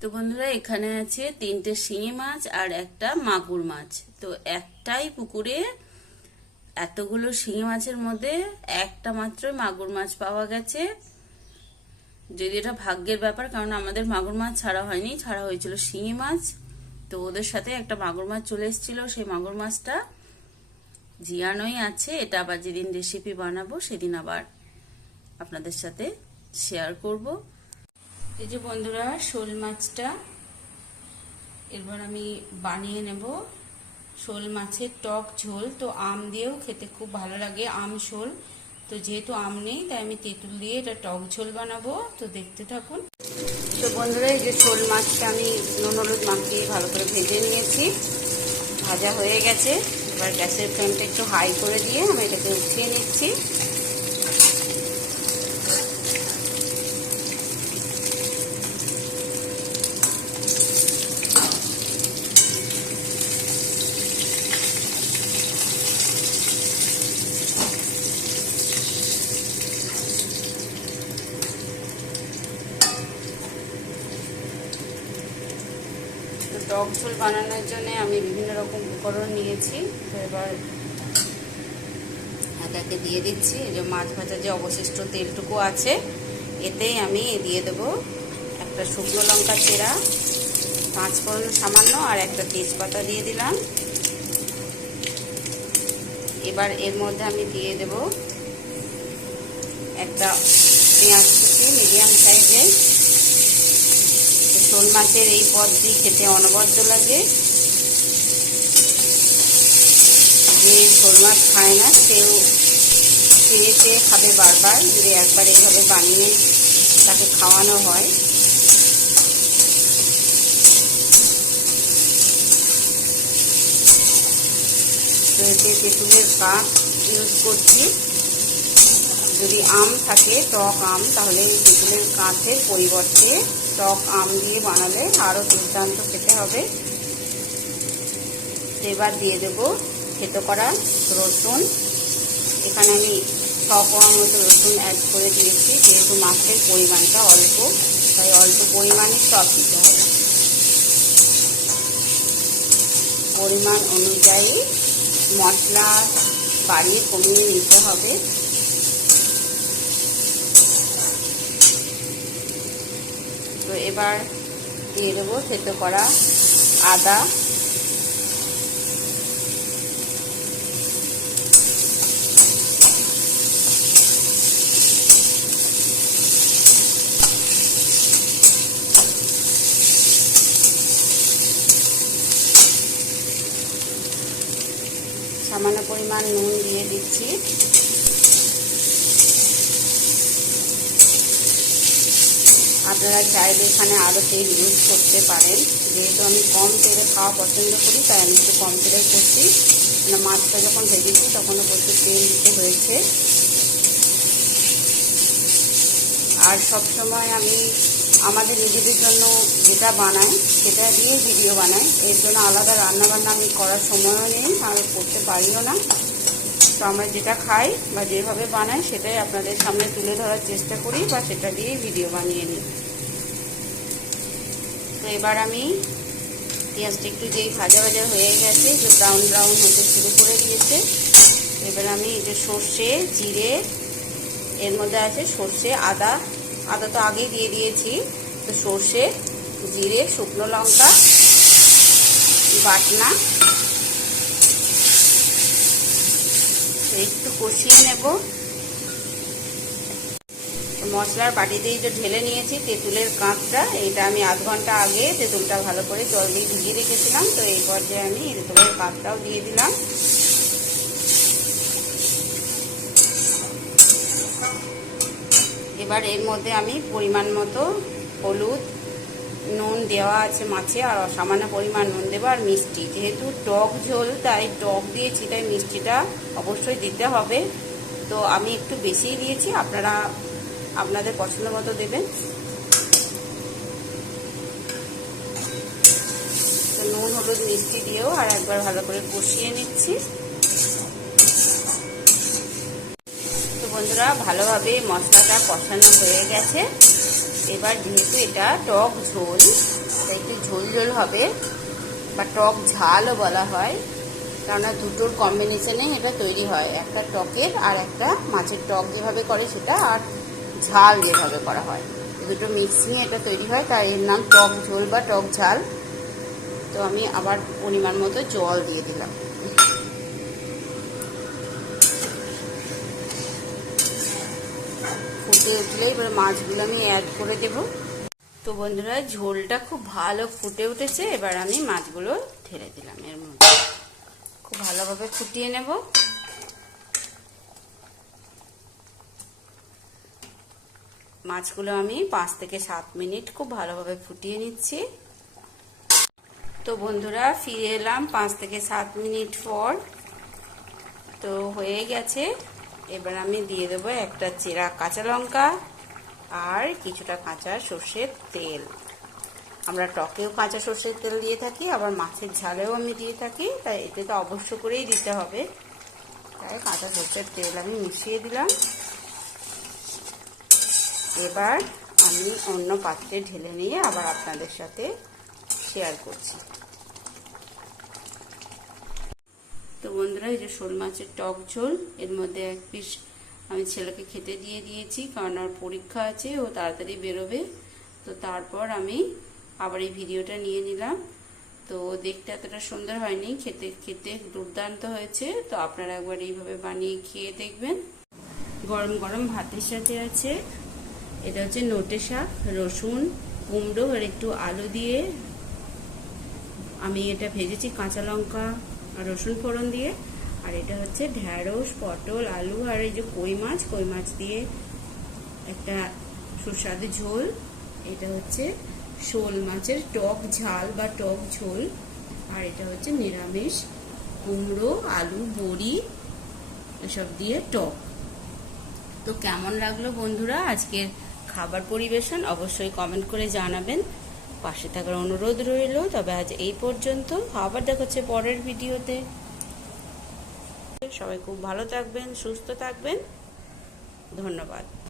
তো বন্ধুরা, এখানে আছে তিনটে শিঙি মাছ আর একটা মাগুর মাছ। তো একটাই পুকুরে এতগুলো শিঙি মাছের মধ্যে একটা মাত্র মাগুর মাছ পাওয়া গেছে। যদি এটা ভাগ্যের ব্যাপার, কারণ আমাদের মাগুর মাছ ছাড়া হয়নি, ছাড়া হয়েছিল শিঙি মাছ। তো ওদের সাথে একটা মাগুর মাছ চলে এসেছিল, সেই মাগুর মাছটা জিয়ানোই আছে। এটা আবার যেদিন রেসিপি বানাবো, সেদিন আবার আপনাদের সাথে শেয়ার করব। এই যে বন্ধুরা, শোল মাছটা এবার আমি বানিয়ে নেব। শোল মাছের টক ঝোল, তো আম দিয়েও খেতে খুব ভালো লাগে, আম শোল। তো যেহেতু আম নেই, তাই আমি তেঁতুল দিয়ে এটা টক ঝোল বানাবো। তো দেখতে থাকুন। তো বন্ধুরা, এই যে শোল মাছটা আমি নুন হলুদ মাখিয়ে ভালো করে ভেজে নিয়েছি। ভাজা হয়ে গেছে। এবার গ্যাসের ফ্লেমটা একটু হাই করে দিয়ে আমি এটাকে উঠিয়ে নিচ্ছি। টক ঝোল বানানোর জন্য আমি বিভিন্ন রকম উপকরণ নিয়েছি। তো এবার এটাকে দিয়ে দিচ্ছি। এই যে মাছ ভাজার যে অবশিষ্ট তেলটুকু আছে, এতেই আমি দিয়ে দেব একটা শুকনো লঙ্কা চেরা পাঁচ ফোড়ন সামান্য আর একটা তেজপাতা দিয়ে দিলাম। এবার এর মধ্যে আমি দিয়ে দেব একটা পেঁয়াজ কুচি মিডিয়াম সাইজের শোল মাছের এই পদ দিয়ে খেতে অনবদ্য লাগে। যে শোল মাছ খায় না, সেও চেয়ে চেয়ে খাবে বারবার। যদি একবার এইভাবে বানিয়ে তাকে খাওয়ানো হয়। তো এতে তেঁতুলের কাঠ ইউজ করছি। যদি আম থাকে, টক আম, তাহলে তেঁতুলের কাঠের পরিবর্তে টক আম দিয়ে বানালে আরও দুর্দান্ত খেতে হবে। এবার দিয়ে দেবো খেতে করা রসুন। এখানে আমি ছ মতো রসুন অ্যাড করে দিয়েছি, যেহেতু মাছের পরিমাণটা অল্প, তাই অল্প পরিমাণে সব দিতে হবে। পরিমাণ অনুযায়ী মশলা বাড়িয়ে কমিয়ে নিতে হবে। এবার দিয়ে দেবো থেতো করা আদা। সামান্য পরিমাণ নুন দিয়ে দিচ্ছি। আপনারা চাইলে এখানে আরও তেল ইউজ করতে পারেন। যেহেতু আমি কম তেলে খাওয়া পছন্দ করি, তাই আমি একটু কম তেলে করছি। মানে মাছটা যখন ভেজেছি তখনও প্রচুর তেল দিতে হয়েছে। আর সব সময় আমি আমাদের নিজেদের জন্য যেটা বানাই, সেটা দিয়ে ভিডিও বানাই। এর জন্য আলাদা রান্নাবান্না আমি করার সময়ও নেই, আর করতে পারিও না। তো আমরা যেটা খাই বা যেভাবে বানাই সেটাই আপনাদের সামনে তুলে ধরার চেষ্টা করি বা সেটা দিয়েই ভিডিও বানিয়ে নিই। তো এবার আমি পেঁয়াজটা একটু যেই ভাজা ভাজা হয়ে গেছে যে ব্রাউন ব্রাউন হতে শুরু করে দিয়েছে। এবার আমি এই যে সর্ষে, জিরে, এর মধ্যে আছে সর্ষে, আদা। আদা তো আগেই দিয়ে দিয়েছি। তো সর্ষে, জিরে, শুকনো লঙ্কা, বাটনা। একটু কষিয়ে নেব। মশলার বাটিতেই যে ঢেলে নিয়েছি, তেঁতুলের কাঁচটা, এটা আমি আধ ঘণ্টা আগে তেঁতুলটা ভালো করে জল দিয়ে ভিজিয়ে রেখেছিলাম, তো এই পর্যায়ে আমি তেঁতুলের কাঁচটাও দিয়ে দিলাম। এবার এর মধ্যে আমি পরিমাণ মতো হলুদ নুন দেওয়া আছে মাছে, আর সামান্য পরিমাণ নুন দেবো আর মিষ্টি। যেহেতু টক ঝোল, তাই টক দিয়েছি, তাই মিষ্টিটা অবশ্যই দিতে হবে। তো আমি একটু বেশিই দিয়েছি, আপনারা আপনাদের পছন্দ মতো দেবেন। তো নুন, হলুদ, মিষ্টি দিয়েও আর একবার ভালো করে কষিয়ে নিচ্ছি। তো বন্ধুরা, ভালোভাবে মশলাটা কষানো হয়ে গেছে। এবার যেহেতু এটা টক ঝোল, তাই একটু ঝোল ঝোল হবে, বা টক ঝালও বলা হয়। কেননা দুটোর কম্বিনেশনে এটা তৈরি হয়, একটা টকের আর একটা মাছের টক যেভাবে করে সেটা, আর ঝাল যেভাবে করা হয়। দুটো মিক্সিংয়ে এটা তৈরি হয়, তাই এর নাম টক ঝোল বা টক ঝাল। তো আমি আবার পরিমাণ মতো জল দিয়ে দিলাম। ফুটে উঠলে এবার মাছগুলো আমি অ্যাড করে দেব। তো বন্ধুরা, ঝোলটা খুব ভালো ফুটে উঠেছে, এবার আমি মাছগুলো ঢেলে দিলাম এর মধ্যে। খুব ভালোভাবে ফুটিয়ে নেব। মাছগুলো আমি পাঁচ থেকে সাত মিনিট খুব ভালোভাবে ফুটিয়ে নিচ্ছি। তো বন্ধুরা, ফিরে এলাম পাঁচ থেকে সাত মিনিট পর। তো হয়ে গেছে। এবার আমি দিয়ে দেবো একটা চেরা কাঁচা লঙ্কা আর কিছুটা কাঁচা সর্ষের তেল। আমরা টকেও কাঁচা সর্ষের তেল দিয়ে থাকি, আবার মাছের ঝালেও আমি দিয়ে থাকি, তাই এতে তো অবশ্য করেই দিতে হবে। তাই কাঁচা সর্ষের তেল আমি মিশিয়ে দিলাম। এবার আমি অন্য পাত্রে ঢেলে নিয়ে আবার আপনাদের সাথে শেয়ার করছি। তো বন্ধুরা, এই যে শোল মাছের টক ঝোল, এর মধ্যে এক পিস আমি ছেলেকে খেতে দিয়ে দিয়েছি, কারণ ওর পরীক্ষা আছে, ও তাড়াতাড়ি বেরোবে। তো তারপর আমি আবার এই ভিডিওটা নিয়ে নিলাম। তো দেখতে এতটা সুন্দর হয়নি, খেতে খেতে দুর্দান্ত হয়েছে। তো আপনারা একবার এইভাবে বানিয়ে খেয়ে দেখবেন। গরম গরম ভাতের সাথে আছে। এটা হচ্ছে নোটে শাক, রসুন, কুমড়ো, আর একটু আলু দিয়ে আমি এটা ভেজেছি কাঁচা লঙ্কা। রসুন ফোড়ন দিয়ে, আর এটা হচ্ছে ঢ্যাঁড়স, পটল, আলু, আর এই যে কই মাছ কই মাছ দিয়ে একটা সুস্বাদু ঝোল। এটা হচ্ছে শোল মাছের টক ঝাল বা টক ঝোল। আর এটা হচ্ছে নিরামিষ, কুমড়ো, আলু, বড়ি, এসব দিয়ে টক। তো কেমন লাগল বন্ধুরা আজকের খাবার পরিবেশন? অবশ্যই কমেন্ট করে জানাবেন। পাশে থাকার অনুরোধ রইল, তবে আজ এই পর্যন্ত। আবার দেখা হচ্ছে পরের ভিডিওতে। সবাই খুব ভালো থাকবেন, সুস্থ থাকবেন। ধন্যবাদ।